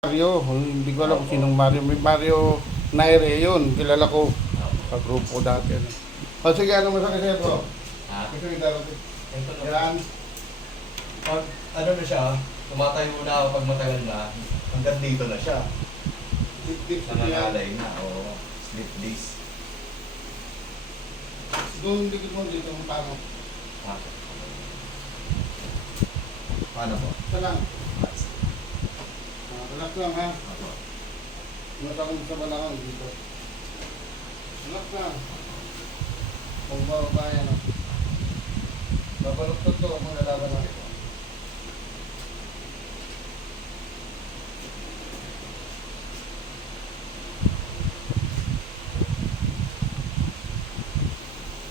Mario, hindi ko alam kung sinong Mario. May Mario Naire yun. Kilala ko sa grupo dati. Ano. O sige, ano masakit sa'yo po? Ha? Ito yung darating. Ito na. Yan. Pag ano na siya, tumatayo na ako pag matagal na, hanggang dito na siya. Dip-dip sa yan. Nangangalay na, o slip disc. Doon dikit mo dito ang pamo. Ha? Paano po? Isa lang. Relax lang ha. Ako. Matakot sa balakang dito. Relax lang. Kung bababayan ha. Babaluktot to kung nalaban natin.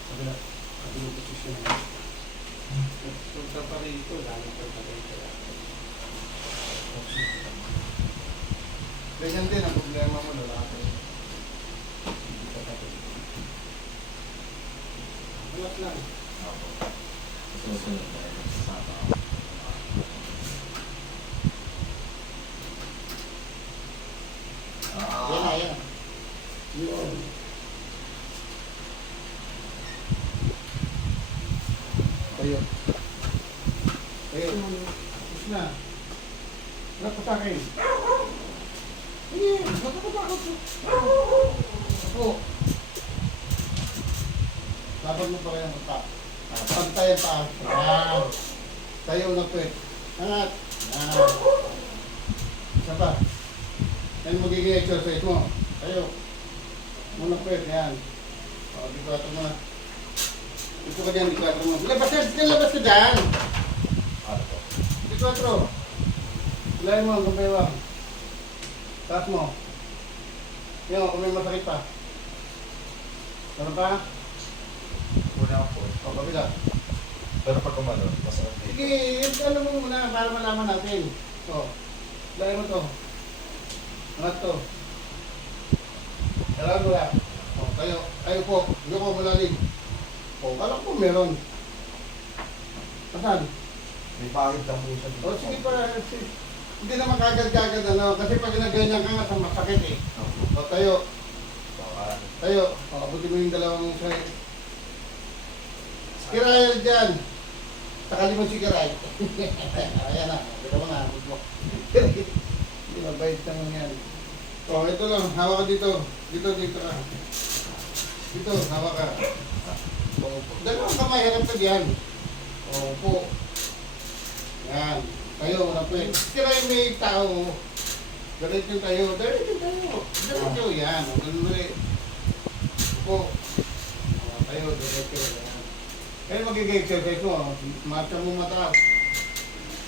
Kabila. Kabila posisyon ha. Punta pa rito. Lalo pa rito. Ganyan din ang problema mo lalaki. Relax lang. Ako. Susunod na ito sa sapa. Yan na, yan. Yun. Tayo. Tayo. Tapos na. Wala pa sa akin. Sige, nakatakot. Ako. Laban mo pa kayo ng mata. Pantay ang taas. Yan. Tayo na po eh. Angat. Yan. Isa pa. Yan magiging exercise mo. Tayo. Muna po eh. Yan. O, dikwato mo na. Dito ka dyan, dikwato mo. Labas ka dyan. Ano po? Dikwato. Lain mo, kabaywang. Taas mo. Yan, kung may masakit pa. Ano pa? Una ako po. O, kabila. Pero pag umano, masakit dito. Sige, alam mo muna para malaman natin. O, lain mo to. Angat to. Kailangan mo lang. O, tayo. Tayo po. Hindi ko malalim. O, alam ko meron. Asan? May pangit lang po siya dito. O, sige pa. Hindi naman kagad-kagad ano. Kasi pag nagganyan ka nga, masakit eh. O, tayo. Baka, Tayo. O, abutin mo yung dalawang sa'yo. Si Kiray dyan. Sakali mo si Kiray. Ayan na. Kita mo na. Abot mo. Hindi mabait naman yan. O, ito lang. Hawak ka dito. Dito ka. Dito, hawak ka. O, dalawang kamay. Harap ka dyan. O, po. Yan. Tayo, wala po eh. Kiray may tao. Diretso tayo. Diretso. Yan. O, ganun ulit. Po. O, tayo, diretso. Yan. Kaya magiging exercise mo. Marcha mo mataas.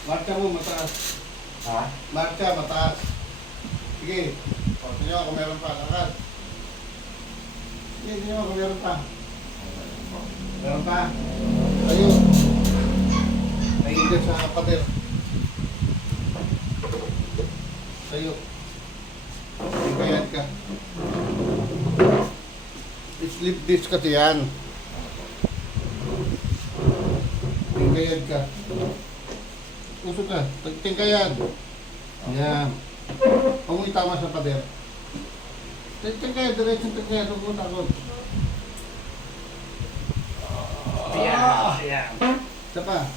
Marcha mo mataas. ha? Marcha mataas. Sige. O, tingnan mo kung meron pa. Lakad. Sige, tingnan mo kung meron pa. Meron pa. Tayo. Naiingat sa pader. Tayo. Hingayad ka. Sleep disc kasi yan. Hingayad ka. Usok ka. Tingkayad. Yan. Huwag mo itama sa pader. Tingkayad. Diretso tingkayad. Huwag mo takot. Ayan. Isa pa.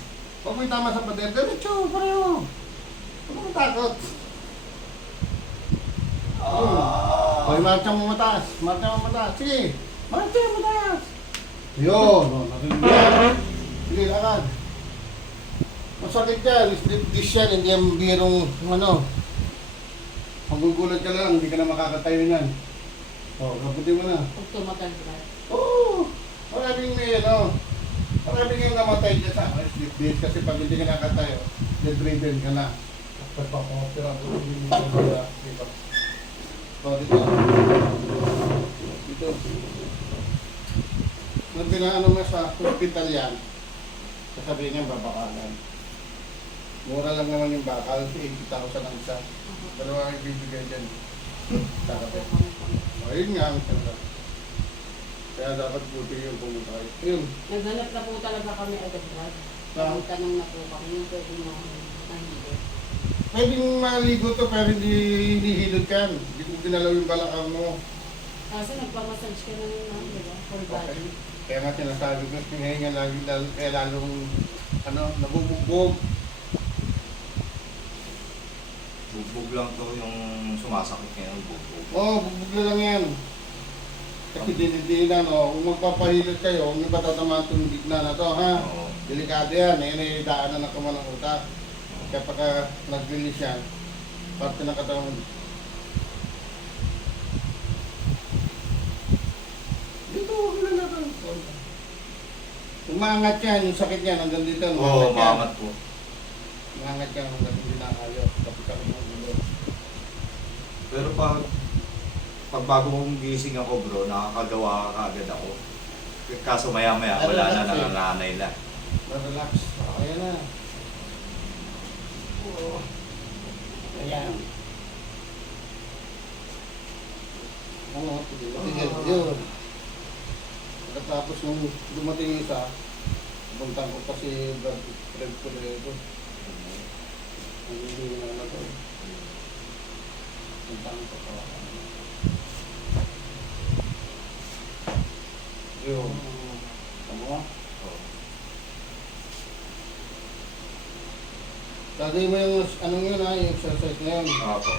Huwag mo itama sa pader. Diretso. Pareho. Huwag mo takot. Hoy, marcha mo mataas. Marcha mo mataas. Sige. Marcha mo mataas. Yun. O, narinig mo yan. Sige, lakad. Masakit yan. Sleep disc yan. Hindi yung birong ano. Magugulat ka lang. Hindi ka na makakatayo niyan. O, kaputin mo na. Pag tumagal ka. Oo. Maraming may ano. Maraming yung namatay dyan sa sleep disc. Kasi pag hindi ka nakatayo, dead-ridden ka na. Pagpapapira ko. Hindi ka na dito. O, dito. Dito. Nung pinaano mo sa hospital yan, sasabihin niya babakalan. Mura lang naman yung bakal, 80,000 ang isa. Dalawa ang ibibigay dyan. Takapit. O, yun nga ang talaga. Kaya dapat buti yung pumunta kayo. Yun. Naghanap na po talaga kami agad-agad. Tanong na po kami yung pwede mo nahihigit. pwedeng maligo to pero hindi hilod ka. Hindi mo ginalaw yung balakang mo. Kasi nagpamassage ka na naman, di ba? For Okay. body. Kaya nga sinasabi ko, ngayon nga kaya lalong nabubugbog. Bugbog lang to yung sumasakit ngayon, bugbog. Oo, bugbog lang yan. Kasi dinidinan, kung magpapahilot kayo, huwag niyo patatamaan itong gitna na to, ha? Oo. Delikado yan, daanan na kaman ng utak. Kaya pagka nag-release yan, parte ng katawan. Dito, huwag na natin. Umangat yan, yung sakit yan, hanggang dito. Oo, yan. maangat po. Umangat yan, hanggang hindi na kayo. Kapag kami ng ulo. Pero pag bago kong gising ako bro, nakakagawa ka agad ako. Kaso maya maya, wala na, nanganganay na. Relax. Ayan na. Oo. Ayan. Ano, tigil. Yun. Tapos nung dumating yung isa, buntang ko pa si Fred Toledo. Ang hindi na na to. Buntang ko pa. Yun. Tama mo? Oo. Gagawin mo yung anong yun ha, yung exercise na yun. Opo.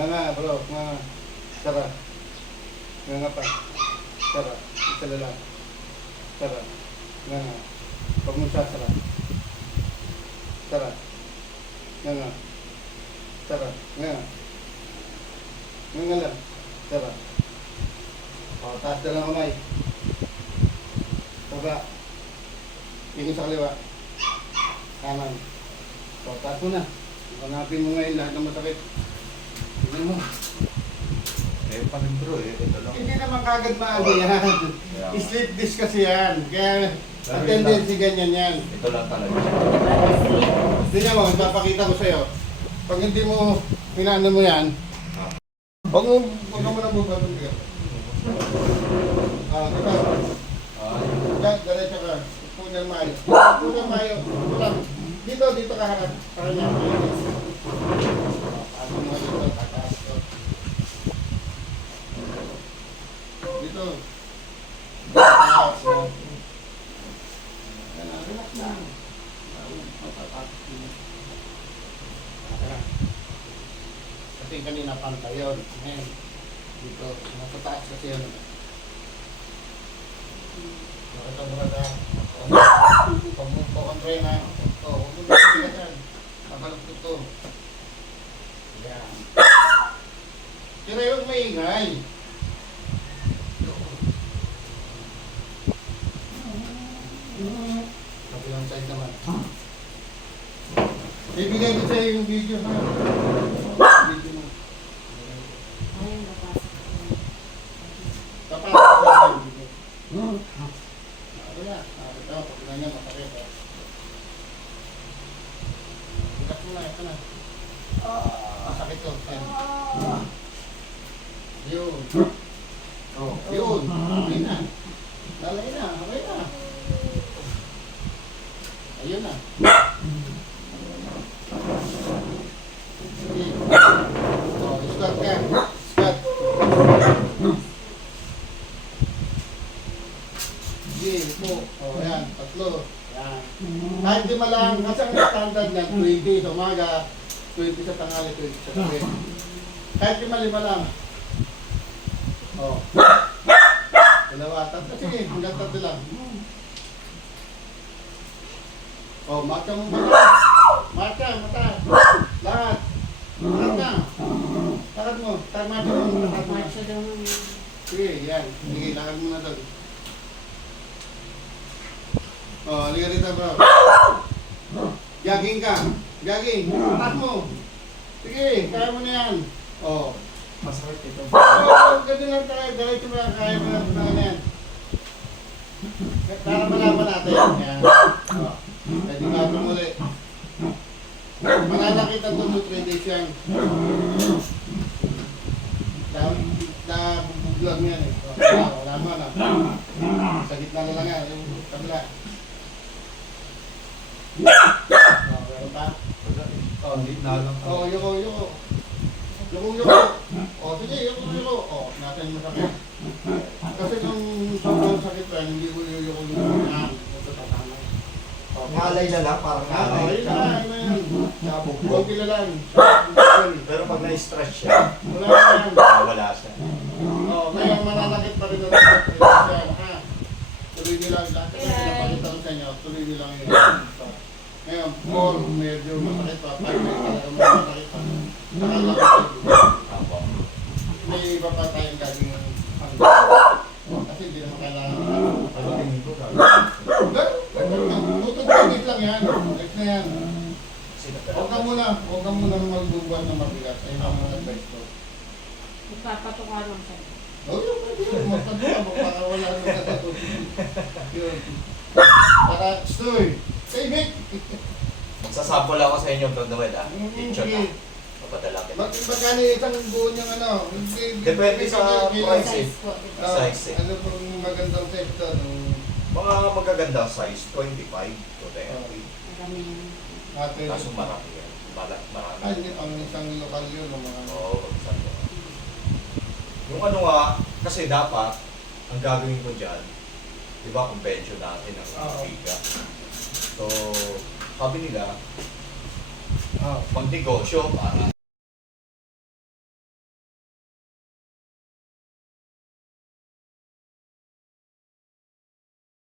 Nga bro, nga. Tara. Nga pa. Tara. Isa na lang. Tara. Nga. Huwag mo sasara. Tara. Nga. Tara. Nga. Nga lang. Tara. O, taas na lang kamay. Baba. Tingin sa kaliwa. Kanan. O, taas mo na. Hanapin mo ngayon lahat ng masakit. Tingnan mo. Eh, pa rin bro eh. Ito lang. Hindi naman kagad maaga yan. Kaya, Sleep disc kasi yan. Kaya ang tendency ganyan yan. ito lang talaga. Tingnan mo, ipapakita ko sa'yo. Pag hindi mo, pinano mo yan, huwag mo na bubatong ka. Ito. Diyan, diretso ka. Punang mayo. Punang mayo. Punang. Dito ka harap. Para niya. Paano mo dito, tataas ko. Dito. Tataas. Relax lang. Kasi kanina pantay yun. Ngayon, dito, nasa taas kasi yun. Nakita mo na na. Pag mo kontrol na. Huwag mo na sila dyan. Nabalagtot to. Yan. Pero yung maingay. Kapilang side naman. Ibigay ko sa'yo yung video ha. Video mo. Ayun, napasok ko. Tapos ko sa'yo yung video. Ano na? Ito, pag ganyan, masakit ha. Bukas mo na, ito na. Masakit to. Yun. Oh, yun. Okay na. Lalay na, okay na. Ayun na. Sige. Oh, squat ka. Squat. Sige, po. Oh, yan. Tatlo. Yan. Kahit di malang, kasi ang standard niyan, 20 sa umaga, 20 sa tanghali, 20 sa gabi. Kahit di malima lang. Oh. Dalawa, tatlo. Sige, hanggang tatlo lang. Oh, marka mo ba? Marka, mata. Lahat. Marka. Lakad mo. Tama mo. Lakad mo. Macho daw ng... Sige, yan. Sige, lakad mo na doon. Oh, halika rito bro. Jogging ka. Jogging. Lakad mo. Sige, kaya mo na yan. Oh. Masakit ito. Oh, ganun lang tayo. Diretso mo lang. Kaya mo na yan. Para malaman natin. Yan. Oh. Pwede nga ito muli. Mananakit ang tumot 3 days yan. Nabubog lang yan eh. Wala mo na. Sa gitna na lang yan. Yung kabila. pa? Wala eh. Oh, Gitna lang. Oo, yuko. Yuko. O, sige, yuko. O, natin masakit. Kasi kung sobrang sakit pa, hindi ko yuko yan. Ito tatama. Ngalay na lang, parang ngalay. Ayun na yan. Nabugbog. Huwag na lang. Pero pag na-stretch siya, Wala na yan. wala siya. Oo, ngayon mananakit pa rin ang sakit. Ha? Tuloy nyo lang. Lahat na pinapakita ko sa inyo, tuloy nyo lang yun. Ngayon, more, medyo masakit pa. Pag may talagang masakit pa. Saka lang Apo. may iba pa tayong gagawin ng kasi hindi naman kailangan Ano tingin ko gagawin? tutugtugit lang yan. Next na yan. Sino Huwag ka muna magbubuhat ng mabigat. Ayun ang mga advice ko. Magpapatuka lang sa'yo. Oo, yun, pwede yun. Magpatuwa mo para wala nang natutulog. Yun. Para, stoy. Say, Vic. Magsasample ako sa inyo, Bro Noel, ah. Picture na. Papadala kita. Magkano isang buo niyang ano? Depende sa price. Size po. Size, eh. Ano pong magandang size doon? Mga magaganda size, 25 to 30. Marami yan. Ate, Kaso marami yan. Marami. ang isang lokal yun, ang mga... Oo, mag-isang ko. Yung ano nga, kasi dapat, ang gagawin ko dyan, di ba, convention natin ang Oo. biga. So, sabi nila, Oh. magnegosyo para